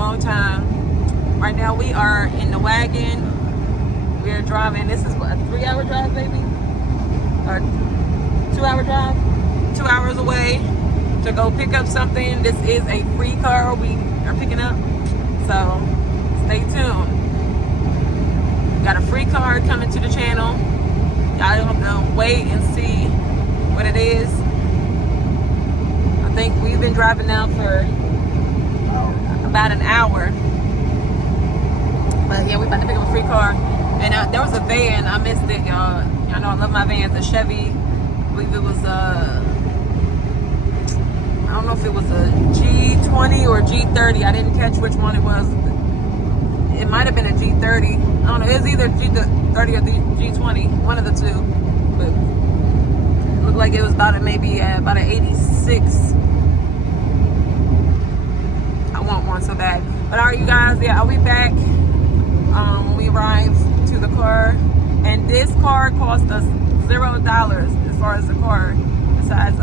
long time. Right now we are in the wagon. We are driving. This is what, a 3-hour drive, baby? Or 2-hour drive? 2 hours away to go pick up something. This is a free car we are picking up. So stay tuned. Got a free car coming to the channel. Y'all have to wait and see what it is. I think we've been driving now for about an hour. But yeah, we about to pick up a free car. And there was a van. I missed it, y'all. Y'all know I love my vans. A Chevy. I believe it was I don't know if it was a G20 or G30. I didn't catch which one it was. It might have been a G30. I don't know. It was either G30 or the G20. One of the two. But it looked like it was about maybe about an 86. I want one so bad. But alright, you guys. Yeah, I'll be back when we arrive to the car. And this car cost us $0 as far as the car. Besides,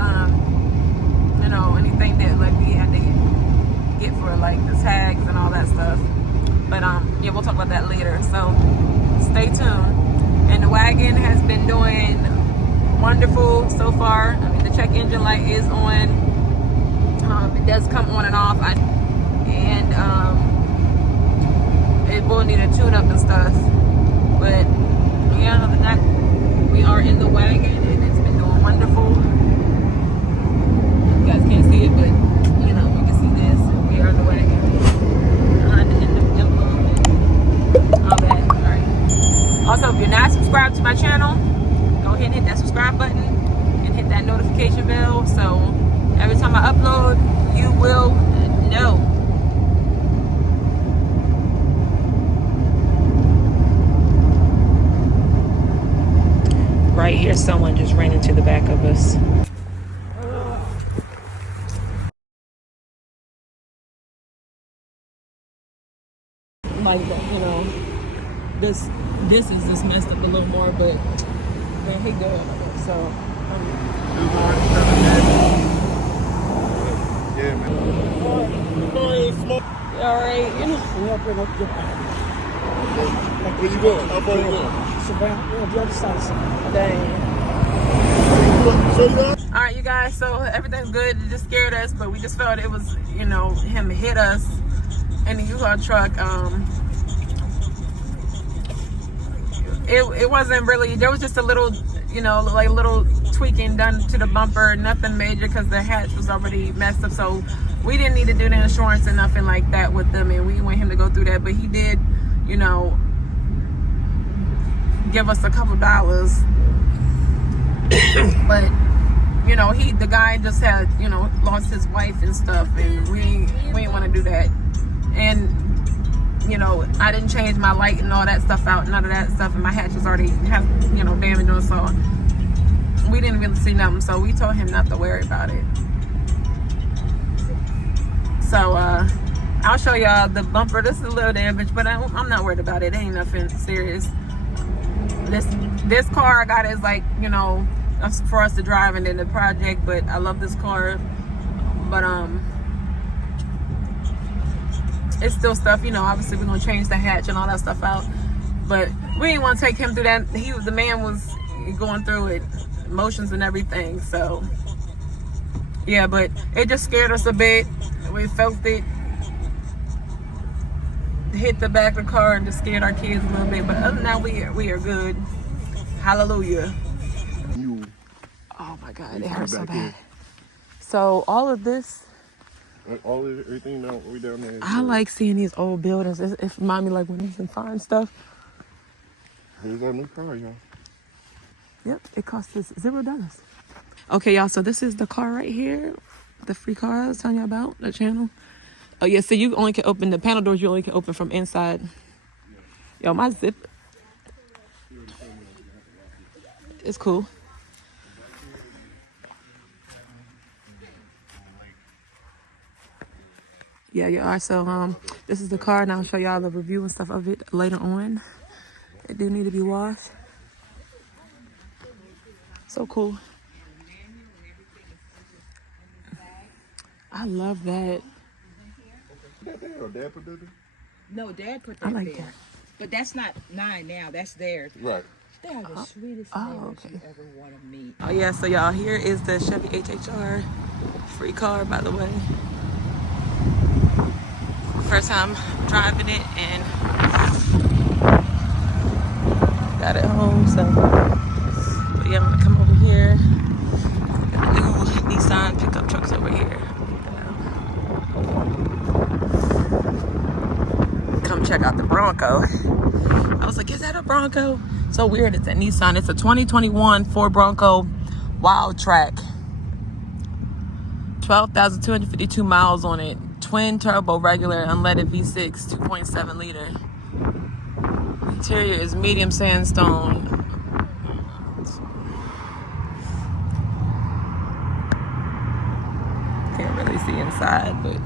you know, anything that like we had to get for like the tags and all that stuff. But yeah, we'll talk about that later. So stay tuned. And the wagon has been doing wonderful so far. I mean, the check engine light is on. It does come on and off. And it will need a tune up and stuff. But yeah, other than that, we are in the wagon and it's been doing wonderful. You guys can't see it, but you know, we can see this. We are in the wagon. Also, if you're not subscribed to my channel, go ahead and hit that subscribe button and hit that notification bell. So every time I upload, you will know. Right here, someone just ran into the back of us. Like, you know, this is just messed up a little more, but man, he good. So yeah, man. All right. Where you going? How far you going? Savannah, the other side of Savannah. Dang. All right, you guys. So everything's good. It just scared us, but we just felt it was, you know, him hit us in the U-Haul truck. It wasn't really, there was just a little, you know, like little tweaking done to the bumper, nothing major because the hatch was already messed up. So we didn't need to do the insurance and nothing like that with them, and we didn't want him to go through that. But he did, you know, give us a couple dollars. But, you know, the guy just had, you know, lost his wife and stuff, and we didn't want to do that. And you know, I didn't change my light and all that stuff out, none of that stuff, and my hatch was already you know, damaged on, so we didn't really see nothing. So we told him not to worry about it. So I'll show y'all the bumper. This is a little damaged, but I'm not worried about it. It ain't nothing serious. This car I got is like, you know, for us to drive and then the project, but I love this car. But it's still stuff, you know, obviously we're gonna change the hatch and all that stuff out, but we didn't want to take him through that. The man was going through it, emotions and everything. So yeah, but it just scared us a bit. We felt it hit the back of the car and just scared our kids a little bit, but other than that, we are good. Hallelujah. Oh my God, it hurts so bad. So all of this, everything now, we down there. I like seeing these old buildings. It reminds me like when you can find stuff. Here's our new car, y'all. Yep, it cost us $0. Okay, y'all, so this is the car right here. The free car I was telling you about, the channel. Oh yeah, so you only can open the panel doors, you only can open from inside. Yo, my zip is cool. Yeah, you are. So this is the car, and I'll show y'all the review and stuff of it later on. It do need to be washed. So cool. I love that. that there, or Dad put that there? No, Dad put I that like there. that. But that's not mine now. That's theirs. Right. They are the sweetest neighbors you ever want to meet. Oh yeah, so y'all, here is the Chevy 𝙘𝙘𝙘𝙘. Free car, by the way. First time driving it and got it home, so. But yeah, I'm gonna come over here. Got the new Nissan pickup trucks over here. Come check out the Bronco. I was like, is that a Bronco? So weird, it's a Nissan. It's a 2021 Ford Bronco Wild Track. 12,252 miles on it. Twin turbo regular unleaded V6, 2.7 liter. Interior is medium sandstone. Can't really see inside, but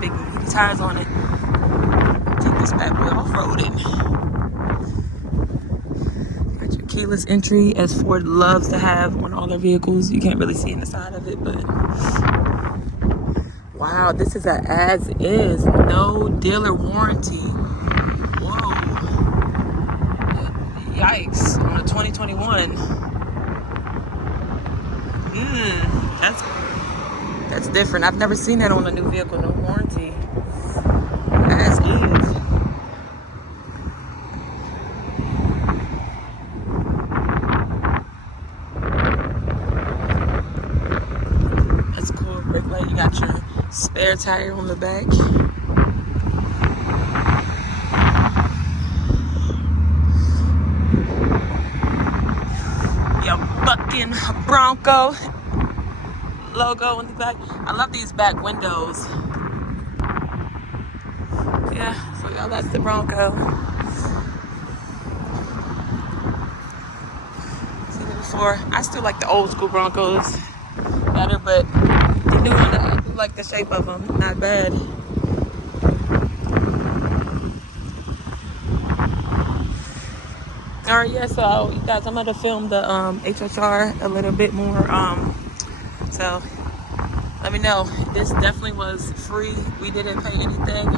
big tires on it. Take this bad boy off-roading. Got your keyless entry, as Ford loves to have on all their vehicles. You can't really see in the side of it, but wow, this is a as is, no dealer warranty. Whoa. Yikes, on a 2021. That's different. I've never seen that on a new vehicle, no warranty. As is. That's cool. Brake light. You got your spare tire on the back. Your bucking Bronco logo on the back. I love these back windows. Yeah, so y'all, that's the Bronco. Seen it before. I still like the old school Broncos better, but the new one, I do like the shape of them. Not bad. Alright, yeah, so you guys, I'm gonna film the HHR a little bit more. So let me know. This definitely was free. We didn't pay anything.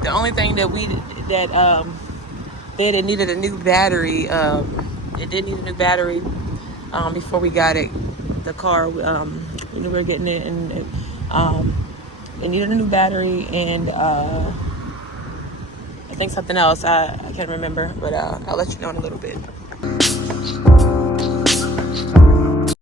The only thing that they needed a new battery. It did need a new battery before we got it. The car, we were getting it, and it needed a new battery, and I think something else. I can't remember, but I'll let you know in a little bit.